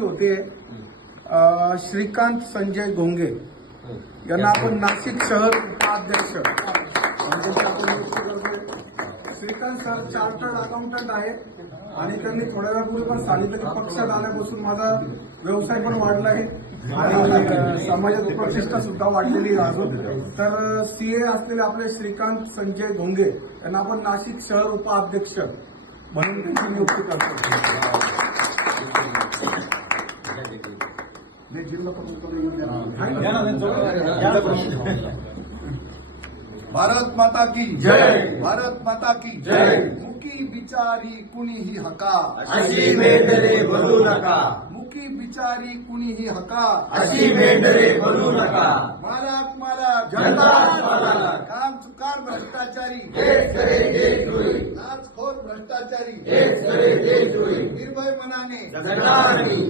विद्यार्थी होते आ, श्रीकांत संजय गोंगे यांना आपण नाशिक शहर उपाध्यक्ष श्रीकांत सर चार्टर्ड अकाउंटंट आहेत आणि त्यांनी थोड्या वेळापूर्वी पण सांगितलं की पक्षात आल्यापासून माझा व्यवसाय पण वाढला आहे आणि समाजात प्रतिष्ठा सुद्धा वाढलेली आहे अजून तर सीए असलेले आपले श्रीकांत संजय धोंगे यांना आपण नाशिक शहर उपाध्यक्ष म्हणून त्यांची नियुक्ती करतो भारत माता की जय भारत माता की जय मुखी बिचारी कुनी ही हका अशी मेंढरे बनू नका मुखी बिचारी कुनी ही हका अशी मेंढरे बनू नका मालक माला जनता मालक काम चुकार भ्रष्टाचारी एक करे एक होई नाच खोर भ्रष्टाचारी एक करे एक होई निर्भय मनाने जगदानी